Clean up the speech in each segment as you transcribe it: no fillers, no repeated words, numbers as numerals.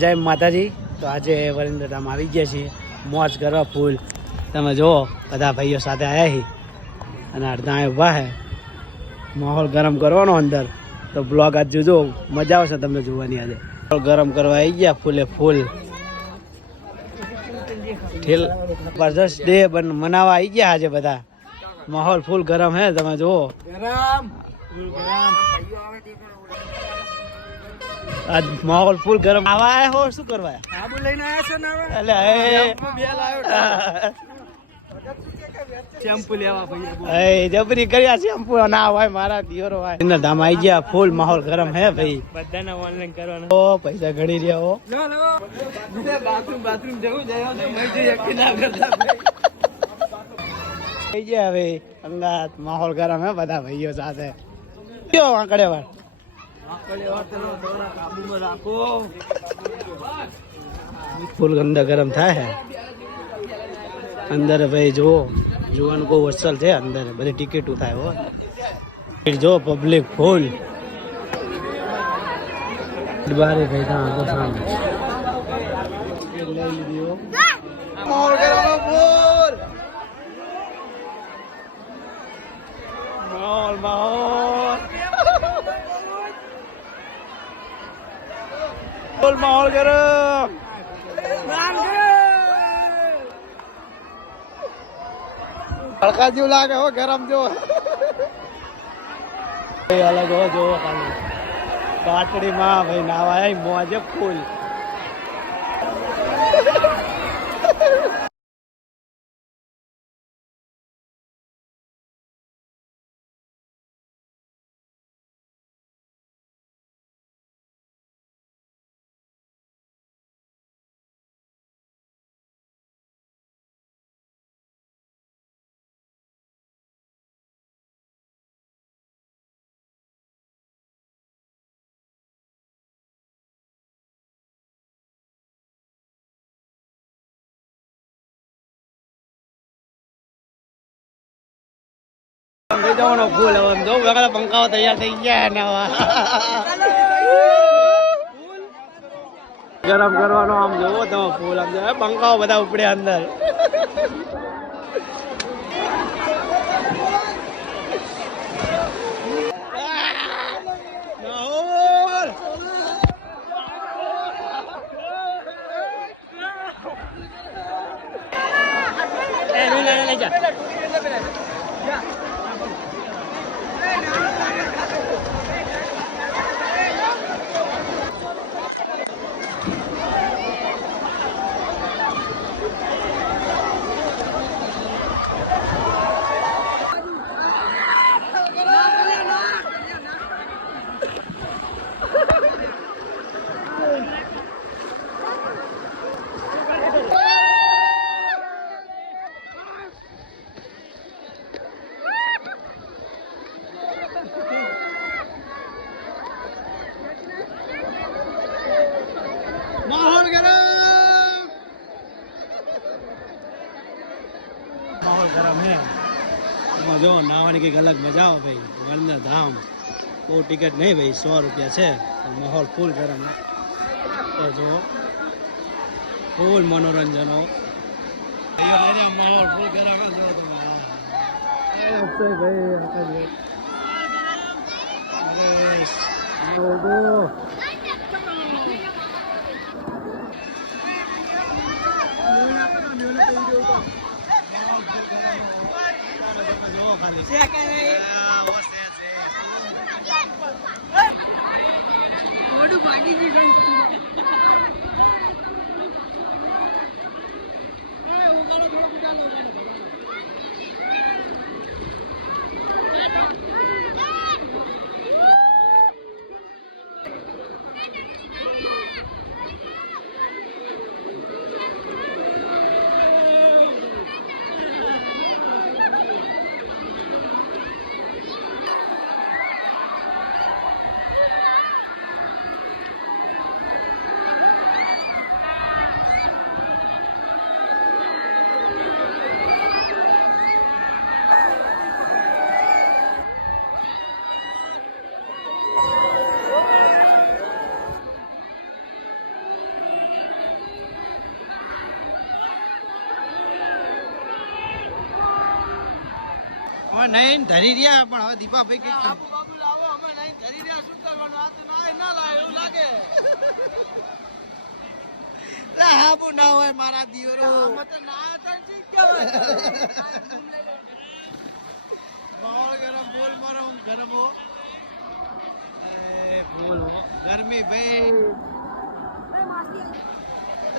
જય માતાજી. તો આજે વરિન્દ્રધામ આવી ગયા છીએ મોજ કરવા ફૂલ. તમે જુઓ બધા ભાઈઓ સાથે આવ્યા છીએ અને અડધા ઊભા છે. માહોલ ગરમ કરવાનો અંદર. તો બ્લોગ આજ જોજો, મજા આવશે તમને જોવાની. આજે ગરમ કરવા આવી ગયા ફૂલે ફૂલ. જબરદસ્ત ડે મનાવવા આવી ગયા આજે બધા. માહોલ ફૂલ ગરમ હે, તમે જુઓ. આજ માહોલ ફૂલ ગરમ. આવા હો શું કરવા લઈને શેમ્પુ લેવા ભાઈ જબરી કર્યા. શેમ્પુ ના હોય મારા દિયોરો હોય. ધામ આવી ગયા ફૂલ. માહોલ ગરમ હે ભાઈ. બધાને ઓનલાઈન કરવાનું. ઓ પૈસા ઘડી રહ્યા હો. બાથરૂમ જવું થઈ ગયા હવે અંગાત. માહોલ ગરમ હે બધા ભાઈઓ સાથે. કયો આંકડે વાર ફૂલ અંદર ગરમ થાય હે. અંદર ભાઈ જુઓ, જોવાનું બહુ અસલ છે. અંદર બધી ટિકિટો થાય હો. જો પબ્લિક ફૂલ બારે ભાઈ ત્યાં સામે લઈ લીધી હો. માહોલ માહોલ ગરમ. હલકા જેવું લાગે હો ગરમ. જો અલગ હો. જો ખાલી પાટડી માં ભાઈ નાવા મોજે ફૂલ. જવાનો ફૂલ. હવે જો વગર પંખાઓ તૈયાર થઈ ગયા ને ગરમ કરવાનો. આમ જોવો તમે ફૂલ. આમ જો પંખાઓ બધા ઉપડે અંદર. માહોલ ગરમ હે. જો નાવાની કઈક અલગ મજા આવે ભાઈ. વરિન્દ્રધામ બહુ ટિકિટ નહીં ભાઈ, 100 રૂપિયા છે. માહોલ ફૂલ ગરમ. તો જો ફૂલ મનોરંજનો. માહોલ ફૂલ ગરમ. હવે નહીં ધરી રહ્યા પણ હવે દીપાભાઈ કઈ બાબુ લાવો અમે નહીં ધરી રહ્યા શું કરવાનું આ તો ના લાવે એવું લાગે હાબુ ના હોય મારા દિયોરો અમે તો ના હતા ને ઠીક કહેવાય માહોલ ગરમ બોલ મારો ગરમ હો એ બોલ ગરમી ભાઈ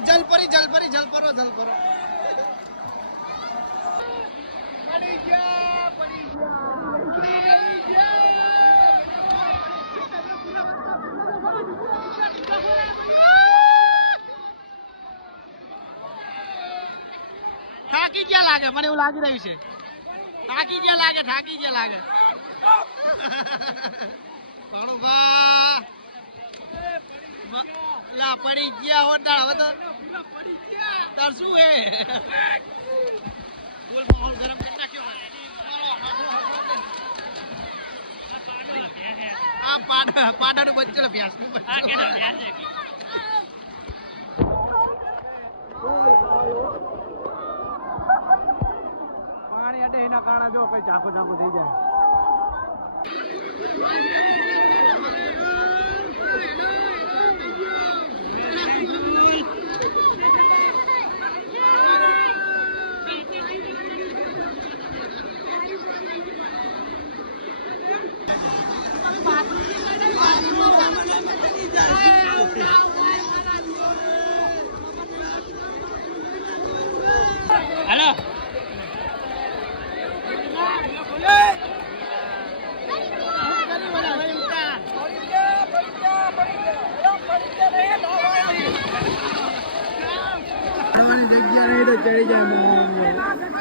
જલપરી જલપરી જલપરો જલપરો પડી ગયા પડી થાકી ગયા લાગે મને એવું લાગી રહ્યું છે થાકી ગયા લાગે ભણુભા લા પડી ગયા હોડાળ હવે તો પડી ગયા તાર શું હે બોલ માહોલ ગરમ કરી નાખ્યો આ પાડાનું બચ્ચું ભેંસનું પાણી અડે એના કારણે જો કઈ ચાકુ થઈ જાય હેલો જગ્યા ચડી જાય